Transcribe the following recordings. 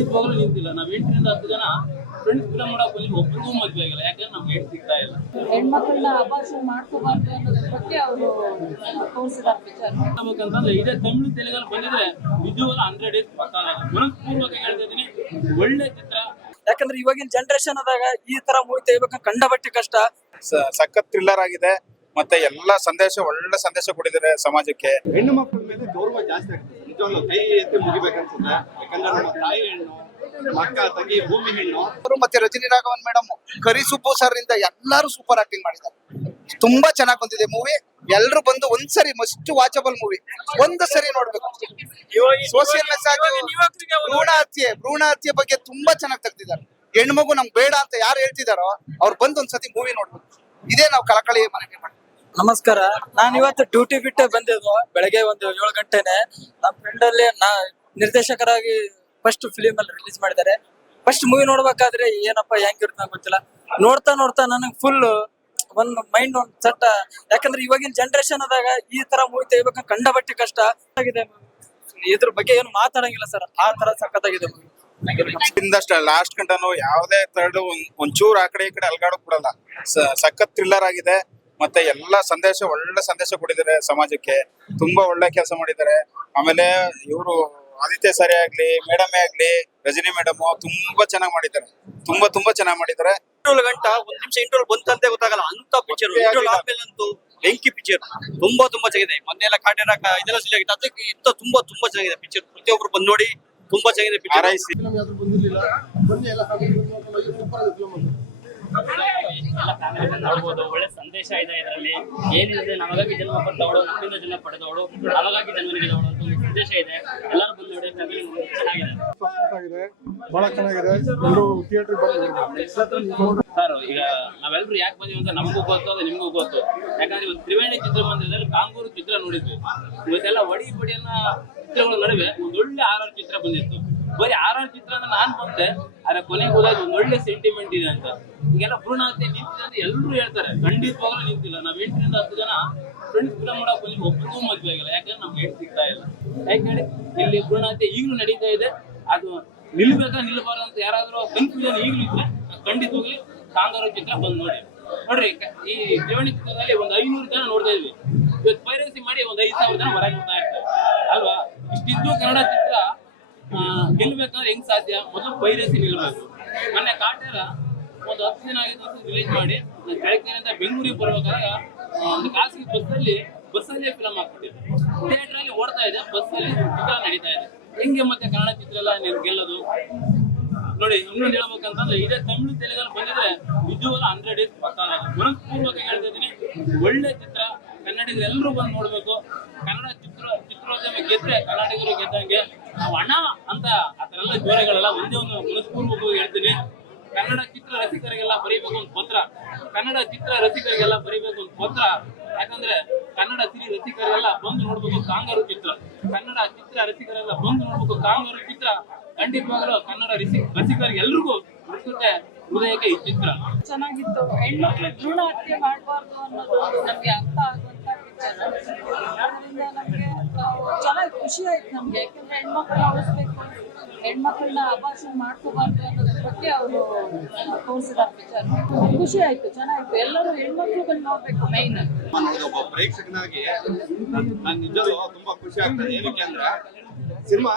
ಖಂಡಿತವಾಗ್ಲೂ ನಿಂತಿಲ್ಲ. ನಾವ್ 8 ರಿಂದ 10 ಜನ ಫ್ರೆಂಡ್ಸ್ ಫಿಲಮ್ ನೋಡಕ್ ಬಂದ್ವಿ, ಒಬ್ಬರಿಗೂ ಮದ್ವೆ ಆಗಿಲ್ಲ. ಯಾಕಂದ್ರೆ ನಮ್ಗೆ ಹೆಣ್ಣು ಸಿಗ್ತಾ ಇಲ್ಲ. ಹೆಣ್ಮಕ್ಳನ್ನ ಅಬಾರ್ಷನ್ ಮಾಡ್ಕೋಬಾರ್ದು ಅನ್ನೋದ್ರ ಬಗ್ಗೆ ಅವರು ತೋರಿಸಿದಾರೆ ಪಿಕ್ಚರ್. ಹೇಳ್ಬೇಕಂತಂದ್ರೆ ಇದೇ ತಮಿಳು ತೆಲುಗಲ್ಲಿ ಬಂದಿದ್ರೆ ವಿಜುವಲ್ 100 ಡೇಸ್ ಪಕ್ಕ ಮನಸ್ಪೂರ್ವಕ ಹೇಳ್ತಾ ಇದೀನಿ, ಒಳ್ಳೆ ಚಿತ್ರ. ಯಾಕಂದ್ರೆ ಇವಾಗಿನ ಜನರೇಷನ್ ಆದಾಗ ಈ ತರ ಮೂವಿ ತೆಗಿಬೇಕಂತ ಕಂಡಬಟ್ಟೆ ಕಷ್ಟ. ಸಖತ್ ಥ್ರಿಲ್ಲರ್ ಆಗಿದೆ. ಮತ್ತೆ ಎಲ್ಲಾ ಸಂದೇಶ, ಒಳ್ಳೆ ಸಂದೇಶ ಕೊಟ್ಟಿದ್ದಾರೆ ಸಮಾಜಕ್ಕೆ. ಹೆಣ್ಣು ಮಕ್ಕಳ ಮೇಲೆ ಗೌರವ ಜಾಸ್ತಿ ಆಗ್ತದೆ. ನಿಜವಾಗ್ಲೂ ಕೈ ಎತ್ತಿ ಮುಗಿಬೇಕನ್ಸುತ್ತೆ. ಯಾಕಂದ್ರೆ ನಮ್ಮ ತಾಯಿ ಹೆಣ್ಣು, ಅಕ್ಕ ತಂಗಿ ಭೂಮಿ ಹೆಣ್ಣು. ಮತ್ತೆ ರಜನಿ ರಾಘವನ್ ಮೇಡಮ್, ಕರಿ ಸುಬ್ಬು ಸರ್ ಇಂದ ಎಲ್ಲಾರು ಸೂಪರ್ ಆಕ್ಟಿಂಗ್ ಮಾಡಿದ್ದಾರೆ. ತುಂಬಾ ಚೆನ್ನಾಗಿ ಬಂದಿದೆ ಮೂವಿ. ಎಲ್ರು ಬಂದು ಒಂದ್ಸರಿ ಮಸ್ಟ್ ವಾಚಬಲ್ ಮೂವಿ, ಒಂದು ಸರಿ ನೋಡ್ಬೇಕು. ಸೋಷಿಯಲ್ ಮೆಸೇಜ್, ಭ್ರೂಣ ಹತ್ಯೆ ಬಗ್ಗೆ ತುಂಬಾ ಚೆನ್ನಾಗಿ ತೆಗ್ದಿದ್ದಾರೆ. ಹೆಣ್ಮಗು ನಮ್ಗೆ ಬೇಡ ಅಂತ ಯಾರು ಹೇಳ್ತಿದಾರೋ ಅವ್ರು ಬಂದು ಒಂದ್ಸತಿ ಮೂವಿ ನೋಡ್ಬೇಕು. ಇದೇ ನಾವು ಕಳಕಳಿ ಮನವಿ ಮಾಡಿ. ನಮಸ್ಕಾರ, ನಾನು ಇವತ್ತು ಡ್ಯೂಟಿ ಬಿಟ್ಟು ಬಂದಿದ್ದು ಬೆಳಗ್ಗೆ ಒಂದು 7 ಗಂಟೆನೆ. ನಮ್ಮ ಫ್ರೆಂಡ್ ಅಲ್ಲಿ ನಿರ್ದೇಶಕರಾಗಿ ಫಸ್ಟ್ ಫಿಲಿಮ್ ಅಲ್ಲಿ ರಿಲೀಸ್ ಮಾಡಿದ್ದಾರೆ. ಫಸ್ಟ್ ಮೂವಿ ನೋಡ್ಬೇಕಾದ್ರೆ ಏನಪ್ಪಾ ಹೆಂಗಿರುತ್ತೆ ಗೊತ್ತಿಲ್ಲ. ನೋಡ್ತಾ ನೋಡ್ತಾ ನನಗೆ ಫುಲ್ ಒಂದು ಮೈಂಡ್ ಒಂದು ಸೆಟ್. ಯಾಕಂದ್ರೆ ಇವಾಗಿನ ಜನರೇಷನ್ ಆದಾಗ ಈ ತರ ಮೂವಿ ತೆಗಿಬೇಕಂತ ಕಂಡಬಟ್ಟೆ ಕಷ್ಟ ಆಗಿದೆ. ಇದ್ರ ಬಗ್ಗೆ ಏನು ಮಾತಾಡಂಗಿಲ್ಲ ಸರ್, ಆ ತರ ಸಖತ್ತಾಗಿದೆ ಮೂವಿ. ಲಾಸ್ಟ್ ಗಂಟನು ಯಾವುದೇ ತರಡು ಒಂಚೂರು ಆ ಕಡೆ ಈ ಕಡೆ ಅಲ್ಗಾಡಕ್ ಬಿಡಲ್ಲ. ಸಖತ್ ಥ್ರಿಲ್ಲರ್ ಆಗಿದೆ. ಮತ್ತೆ ಎಲ್ಲಾ ಸಂದೇಶ, ಒಳ್ಳೆ ಸಂದೇಶ ಕೊಟ್ಟಿದ್ದಾರೆ ಸಮಾಜಕ್ಕೆ. ತುಂಬಾ ಒಳ್ಳೆ ಕೆಲಸ ಮಾಡಿದ್ದಾರೆ. ಆಮೇಲೆ ಇವರು ಆದಿತ್ಯ ಸರಿ ಆಗ್ಲಿ, ಮೇಡಮೇ ಆಗ್ಲಿ, ರಜನಿ ಮೇಡಮ್ ತುಂಬಾ ಚೆನ್ನಾಗಿ ಮಾಡಿದ್ದಾರೆ. ತುಂಬಾ ಚೆನ್ನಾಗಿ ಮಾಡಿದ್ದಾರೆ. 7 ಗಂಟೆ 1 ನಿಮಿಷ ಇಂಟರ್ವಲ್ ಬಂತಂತೆ ಗೊತ್ತಾಗಲ್ಲ ಅಂತ ಪಿಕ್ಚರ್. ಇಂಟರ್ವಲ್ ಆದ್ಮೇಲಂತೂ ಬೆಂಕಿ ಪಿಕ್ಚರ್. ತುಂಬಾ ಚೆನ್ನಾಗಿದೆ. ಮೊನ್ನೆಲ್ಲ ಕಾಟೇರ ಇದೆಲ್ಲ ಸಿಲಿ ಆಗಿತ್ತು, ಅದಕ್ಕೆ ಇಂತ ತುಂಬಾ ಚೆನ್ನಾಗಿದೆ ಪಿಕ್ಚರ್. ಪ್ರತಿಯೊಬ್ರು ಬಂದು ನೋಡಿ, ತುಂಬಾ ಚೆನ್ನಾಗಿದೆ ಪಿಕ್ಚರ್. ನೋಡ್ಬೋದು, ಒಳ್ಳೆ ಸಂದೇಶ ಇದೆ ಇದರಲ್ಲಿ. ಏನಿದೆ, ನಮಗಾಗಿ ಜನ್ಮ ಪಡೆದವಳು, ನಮ್ಮಿಂದ ಜನ್ಮ ಪಡೆದವಳು, ನಮಗಾಗಿ ಜನ್ಮನಿಗೆ ಒಂದು ಸಂದೇಶ ಇದೆ. ಎಲ್ಲರೂ ಬಂದು ನೋಡಿ, ಚೆನ್ನಾಗಿದೆ, ಬಹಳ ಚೆನ್ನಾಗಿದೆ. ಸರ್, ಈಗ ನಾವೆಲ್ಲರೂ ಯಾಕೆ ಬಂದಿವಿ ಅಂತ ನಮಗೂ ಗೊತ್ತು, ಅದು ನಿಮಗೂ ಗೊತ್ತು. ಯಾಕಂದ್ರೆ ಇವತ್ತು ತ್ರಿವೇಣಿ ಚಿತ್ರಮಂದಿರದಲ್ಲಿ ಕಾಂಗೂರು ಚಿತ್ರ ನೋಡಿದ್ವಿ. ಇವತ್ತೆಲ್ಲ ಒಡಿ ಬಡಿಯನ್ನ ಚಿತ್ರಗಳ ನಡುವೆ ಒಂದು ಒಳ್ಳೆ ಆರ್ ಚಿತ್ರ ಬಂದಿತ್ತು. ಬರೀ ಆರ್ ಚಿತ್ರ ಅಂತ ನಾನ್ ಬಂದೆ, ಆದ್ರೆ ಕೊನೆಗೆ ಹೋದಾಗ ಒಂದು ಒಳ್ಳೆ ಸೆಂಟಿಮೆಂಟ್ ಇದೆ ಅಂತ. ಈಗೆಲ್ಲ ಭ್ರೂಣ ಹತ್ಯೆ ನಿಂತಿದೆ ಅಂತ ಎಲ್ಲರೂ ಹೇಳ್ತಾರೆ. ಖಂಡಿತವಾಗ್ಲೂ ನಿಂತಿಲ್ಲ. ನಾವ್ 8 ರಿಂದ 10 ಜನ ಫ್ರೆಂಡ್ಸ್ ಫಿಲಮ್ ನೋಡಕ್ ಬಂದ್ವಿ, ಒಬ್ಬರಿಗೂ ಮದ್ವೆ ಆಗಿಲ್ಲ. ಯಾಕಂದ್ರೆ ನಮ್ಗೆ ಹೆಣ್ಣು ಸಿಗ್ತಾ ಇಲ್ಲ. ಯಾಕೆ ಹೇಳಿ, ಇಲ್ಲಿ ಭ್ರೂಣ ಹತ್ಯೆ ಈಗಲೂ ನಡೀತಾ ಇದೆ. ಅದು ನಿಲ್ಬೇಕಾ ನಿಲ್ಬಾರ್ದು ಅಂತ ಯಾರಾದ್ರೂ ಕನ್ಫ್ಯೂಷನ್ ಈಗಲೂ ಇದ್ರೆ ಖಂಡಿತವಾಗ್ಲಿ ಕಾಂಗಾರು ಚಿತ್ರ ಬಂದ್ ನೋಡ್ರಿ. ಈ ತ್ರಿವೇಣಿ ಚಿತ್ರದಲ್ಲಿ ಒಂದು 500 ಜನ ನೋಡ್ತಾ ಇದ್ವಿ. ಇವತ್ತು ಪೈರಸಿ ಮಾಡಿ ಒಂದು 5,000 ಜನ ಹೊರಗೆ ನೋಡ್ತಾ ಇರ್ತಾರೆ ಅಲ್ವಾ. ಇಷ್ಟಿದ್ದು ಕನ್ನಡ ಚಿತ್ರ ಗೆಲ್ಬೇಕಂದ್ರೆ ಹೆಂಗ್ ಸಾಧ್ಯ? ಮೊದಲು ಪೈರಸಿ ನಿಲ್ಬೇಕು. ಮೊನ್ನೆ ಕಾಟೇರ ಒಂದು 10 ದಿನ ಆಗಿದ್ದು ರಿಲೀಸ್ ಮಾಡಿ ಬೆಳಗ್ಗೆಯಿಂದ ಬೆಂಗಳೂರಿಗೆ ಬರ್ಬೇಕಾದಾಗ ಒಂದು ಖಾಸಗಿ ಬಸ್ಸಲ್ಲಿ ಫಿಲಮ್ ಹಾಕ್ಬಿಟ್ಟಿದ್ರು. ಥಿಯೇಟರ್ ಅಲ್ಲಿ ಓಡ್ತಾ ಇದೆ, ಬಸ್ಸಲ್ಲಿ ಚಿತ್ರ ನಡೀತಾ ಇದೆ. ಹೆಂಗೆ ಮತ್ತೆ ಕನ್ನಡ ಚಿತ್ರ ಎಲ್ಲ ಗೆಲ್ಲೋದು? ನೋಡಿ, ಇನ್ನೊಂದು ಹೇಳ್ಬೇಕಂತಂದ್ರೆ ಇದೇ ತಮಿಳು ತೆಲುಗಲ್ಲಿ ಬಂದಿದ್ರೆ ವಿಜುವಲ್ 100 ಡೇಸ್ ಪಕ್ಕ ಮನಸ್ಪೂರ್ವಕ ಹೇಳ್ತಾ ಇದೀನಿ, ಒಳ್ಳೆ ಚಿತ್ರ. ಕನ್ನಡಿಗರು ಎಲ್ಲರೂ ಬಂದು ನೋಡ್ಬೇಕು. ಕನ್ನಡ ಚಿತ್ರೋದ್ಯಮ ಗೆದ್ರೆ ಕನ್ನಡಿಗರು ಗೆದ್ದಂಗೆ. ನಾವು ಅಣ್ಣ ಅಂತ ಆತರ ಎಲ್ಲ ಜೋರೆಗಳೆಲ್ಲ ಒಂದೇ ಒಂದು ಮನಸ್ಪೂರ್ವಕವಾಗಿ ಹೇಳ್ತೀನಿ. ಕನ್ನಡ ಚಿತ್ರ ರಸಿಕರಿಗೆಲ್ಲ ಬರೀಬೇಕು ಒಂದು ಪತ್ರ. ಯಾಕಂದ್ರೆ ಕನ್ನಡ ಸಿರಿ ರಸಿಕರೆಲ್ಲ ಬಂದು ನೋಡ್ಬೇಕು ಕಾಂಗಾರು ಚಿತ್ರ. ಕನ್ನಡ ಚಿತ್ರ ರಸಿಕರೆಲ್ಲ ಬಂದು ನೋಡ್ಬೇಕು ಕಾಂಗಾರು ಚಿತ್ರ. ಖಂಡಿತವಾಗ್ಲೂ ಕನ್ನಡ ರಸಿಕರಿಗೆ ಎಲ್ರಿಗೂ ಮುಟ್ಟಿಸುತ್ತೆ ಹೃದಯಕ್ಕೆ ಈ ಚಿತ್ರ. ಚೆನ್ನಾಗಿತ್ತು. ಹೆಣ್ಮಕ್ಳು ಭ್ರೂಣ ಹತ್ಯೆ ಮಾಡಬಾರ್ದು ಅನ್ನೋದು ನಮ್ಗೆ ಅರ್ಥ ಆಗುವಂತ ಪಿಕ್ಚರ್. ಅದರಿಂದ ನಮ್ಗೆ ಚೆನ್ನಾಗಿ ಖುಷಿ ಆಯ್ತು ನಮ್ಗೆ. ಯಾಕಂದ್ರೆ ಹೆಣ್ಮಕ್ಳನ್ನ ಉಳಿಸ್ಬೇಕು, ಹೆಣ್ಮಕ್ಳನ್ನ ಅಬಾರ್ಷನ್ ಮಾಡ್ಕೋಬಾರ್ದು ಅನ್ನೋದ್ರ ಬಗ್ಗೆ ಅವರು ತೋರಿಸಿದಾರೆ ಪಿಕ್ಚರ್. ಖುಷಿ ಆಯ್ತು, ಚೆನ್ನಾಗಿತ್ತು. ಎಲ್ಲರೂ ಹೆಣ್ಮಕ್ಳು ಬಂದು ನೋಡ್ಬೇಕು. ಮೈನ್ ಒಬ್ಬ ಪ್ರೇಕ್ಷಕನಾಗಿ ನಾನು ನಿಜವೂ ತುಂಬಾ ಖುಷಿ ಆಗ್ತದೆ. ಏನಕ್ಕೆ ಅಂದ್ರೆ ಸಿನಿಮಾ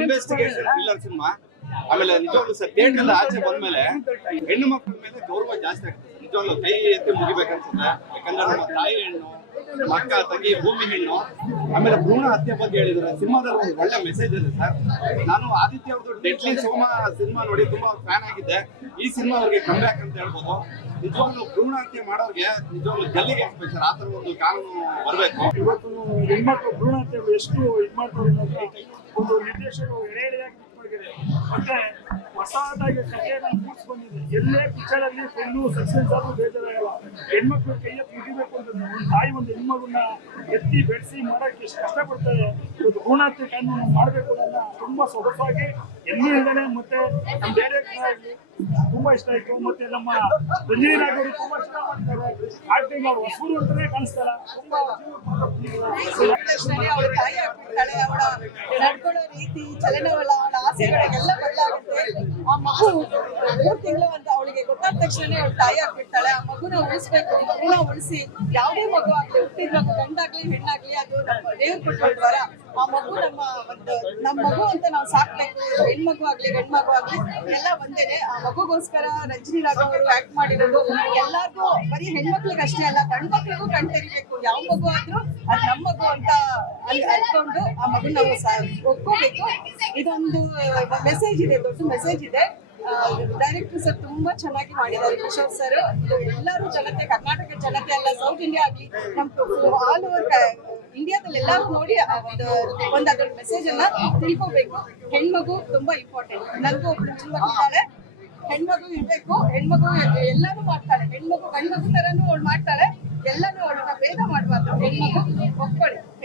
ಇನ್ವೆಸ್ಟಿಗೇಷನ್ ಥ್ರಿಲ್ಲರ್ ಸಿನಿಮಾ. ಆಮೇಲೆ ನಿಜವಾಗ್ಲೂ ಸರ್ ಥಿಯೇಟರ್ ಆಚೆ ಬಂದ್ಮೇಲೆ ಹೆಣ್ಣು ಮಕ್ಕಳ ಮೇಲೆ ಗೌರವ ಜಾಸ್ತಿ ಆಗ್ತದೆ. ನಿಜವಾಗ್ಲೂ ಕೈ ಎತ್ತಿ ಮುಗಿಬೇಕನ್ಸುತ್ತೆ. ಯಾಕಂದ್ರೆ ನಮ್ಮ ತಾಯಿ ಹೆಣ್ಣು, ಅಕ್ಕ ತಂಗಿ ಭೂಮಿ ಹೆಣ್ಣು. ಆಮೇಲೆ ಭ್ರೂಣ ಹತ್ಯೆ ಬಗ್ಗೆ ಹೇಳಿದ್ರೆ ಸಿನಿಮಾದಲ್ಲಿ ಒಂದು ಒಳ್ಳೆ ಮೆಸೇಜ್ ಇದೆ ಸರ್. ನಾನು ಆದಿತ್ಯ ಅವ್ರದ್ದು ಡೆಡ್ಲಿ ಸೋಮ ಸಿನಿಮಾ ನೋಡಿ ತುಂಬಾ ಫ್ಯಾನ್ ಆಗಿದ್ದೆ. ಈ ಸಿನಿಮಾ ಅವ್ರಿಗೆ ಕಮ್ ಬ್ಯಾಕ್ ಅಂತ ಹೇಳ್ಬೋದು. ನಿಜವಾಗ್ಲೂ ಭ್ರೂಣ ಹತ್ಯೆ ಮಾಡೋರಿಗೆ ನಿಜವಾಗ್ಲೂ ಗಲ್ಲಿಗೆ ಹಾಕ್ಬೇಕು ಸರ್. ಆ ತರ ಒಂದು ಕಾನೂನು ಬರಬೇಕು. ಇವತ್ತು ಹೆಣ್ಮಕ್ಳು ಭ್ರೂಣ ಹತ್ಯೆ ಎಷ್ಟು ಇದು ಮಾಡ್ತಾರೆ ಅನ್ನೋದು ಒಂದು ನಿರ್ದೇಶಕರು ಎಳೆಯಾಗಿ ಮತ್ತೆ ಹೊಸದಾಗಿ ಕಥೆಯನ್ನು ಮೂಡಿಸಿ ಬಂದಿದೆ. ಎಲ್ಲೇ ಪಿಕ್ಚರ್ ಅಲ್ಲಿ ಫುಲ್ಲು ಸಸ್ಪೆನ್ಸ್ ಆದ್ರೂ ಬೇಜಾರಾಗಲ್ಲ. ಹೆಣ್ಮಕ್ಳು ಕೈಯ ತೆಗಿಬೇಕು ಅಂತಂದ್ರೆ ಒಂದು ತಾಯಿ ಒಂದು ಹೆಣ್ಮಗುನ ಎತ್ತಿ ಬೆಳೆಸಿ ಮಾಡಕ್ಕೆ ಎಷ್ಟು ಕಷ್ಟಪಡ್ತಾರೆ. ಇವತ್ತು ಭ್ರೂಣ ಹತ್ಯೆ ಕಾನೂನು ಮಾಡಬೇಕು ಅನ್ನೋದನ್ನ ತುಂಬಾ ಸೊಗಸಾಗಿ ಎಲ್ಲೂ ಇಲ್ದೇನೆ ಮತ್ತೆ ನಮ್ಮ ಡೈರೆಕ್ಟರ್ ತುಂಬಾ ಇಷ್ಟ ಆಯ್ತು. ಮತ್ತೆ ನಮ್ಮ ರಂಜಿನಿ ನಾಗ್ ಅವರು ತುಂಬಾ ಇಷ್ಟ ಮಾಡ್ತಾರೆ ಆಕ್ಟಿಂಗ್. ಅವ್ರು ಹೊಸೂರು ಅಂತಾನೆ ಕಾಣಿಸ್ತಾರ. ತುಂಬಾ ತಕ್ಷಣನೇ ಅವಳ ತಾಯಿ ಆಗ್ಬಿಡ್ತಾಳೆ. ಅವಳ ನಡ್ಕೊಳ್ಳೋ ರೀತಿ, ಚಲನವಳ, ಅವಳ ಆಸೆಗಳಿಗೆಲ್ಲ ಬದಲಾಗುತ್ತೆ. ಆ ಮಗು 3 ತಿಂಗಳು ಅಂತ ಅವಳಿಗೆ ಗೊತ್ತಾದ ತಕ್ಷಣ ಅವಳ ತಾಯಿ ಆಗ್ಬಿಡ್ತಾಳೆ. ಆ ಮಗುನ ಉಳಿಸ್ಬೇಕು, ಮಗುನ ಉಳಿಸಿ ಯಾವುದೇ ಮಗು ಆಗ್ಲಿ, ಹುಟ್ಟಿದ ಮಗು ಗಂಡಾಗ್ಲಿ ಹೆಣ್ಣಾಗ್ಲಿ, ಅದು ನಮ್ಮ ದೇವ್ರು ಕೊಟ್ಕೊಳ್ವಾರ. ಆ ಮಗು ನಮ್ಮ ಮಗು ಅಂತ ನಾವು ಸಾಕ್ಬೇಕು. ಹೆಣ್ಮಗು ಆಗ್ಲಿ ಗಂಡ್ ಮಗು ಆಗ್ಲಿ ಎಲ್ಲ ಒಂದೇನೆ. ಆ ಮಗುಗೋಸ್ಕರ ರಂಜಿನಿ ರಾಘವ್ ಅವರು ಆಕ್ಟ್ ಮಾಡಿರೋದು ಎಲ್ಲಾರ್ಗೂ, ಬರೀ ಹೆಣ್ಮಕ್ಳಿಗೆ ಅಷ್ಟೇ ಅಲ್ಲ, ಗಂಡ್ ಮಕ್ಳಿಗೂ ಕಣ್ ತೆರಿಬೇಕು. ಯಾವ ಮಗು ಆದ್ರೂ ಅದು ನಮ್ಮ ಮಗು ಅಂತ ಅನ್ಕೊಂಡು ಆ ಮಗು ನಾವು ಒಪ್ಕೋಬೇಕು. ಇದೊಂದು ಮೆಸೇಜ್ ಇದೆ, ದೊಡ್ಡ ಮೆಸೇಜ್ ಇದೆ. ಡೈರೆಕ್ಟರ್ ಸರ್ ತುಂಬಾ ಚೆನ್ನಾಗಿ ಮಾಡಿದ್ದಾರೆ. ಕಿಶೋರ್ ಸರ್ ಎಲ್ಲರೂ ಜನತೆ, ಕರ್ನಾಟಕ ಜನತೆ ಅಲ್ಲ, ಸೌತ್ ಇಂಡಿಯಾ ಆಗ್ಲಿ, ನಮ್ ಆಲ್ ಓವರ್ ಇಂಡಿಯಾದಲ್ಲಿ ಎಲ್ಲರೂ ನೋಡಿ ಒಂದು ಅದ್ರ ಮೆಸೇಜ್ ಅನ್ನ ತಿಳ್ಕೋಬೇಕು. ಹೆಣ್ಮಗು ತುಂಬಾ ಇಂಪಾರ್ಟೆಂಟ್. ನನಗೂ ಒಬ್ಳು ಹೆಣ್ಮಗು ಇದ್ದಾಳೆ. ಹೆಣ್ಮಗು ಇರ್ಬೇಕು. ಹೆಣ್ಮಗು ಎಲ್ಲಾನು ಮಾಡ್ತಾಳೆ. ಹೆಣ್ಮಗು ಗಂಡ್ಮಗು ತರನು ಅವಳು ಮಾಡ್ತಾಳೆ. ಎಲ್ಲಾನು ಅವಳನ್ನ ಭೇದ ಮಾಡಬಾರ್ದು. ಹೆಣ್ಮಗು ಒಪ್ಕೊಳ್ಳಿ.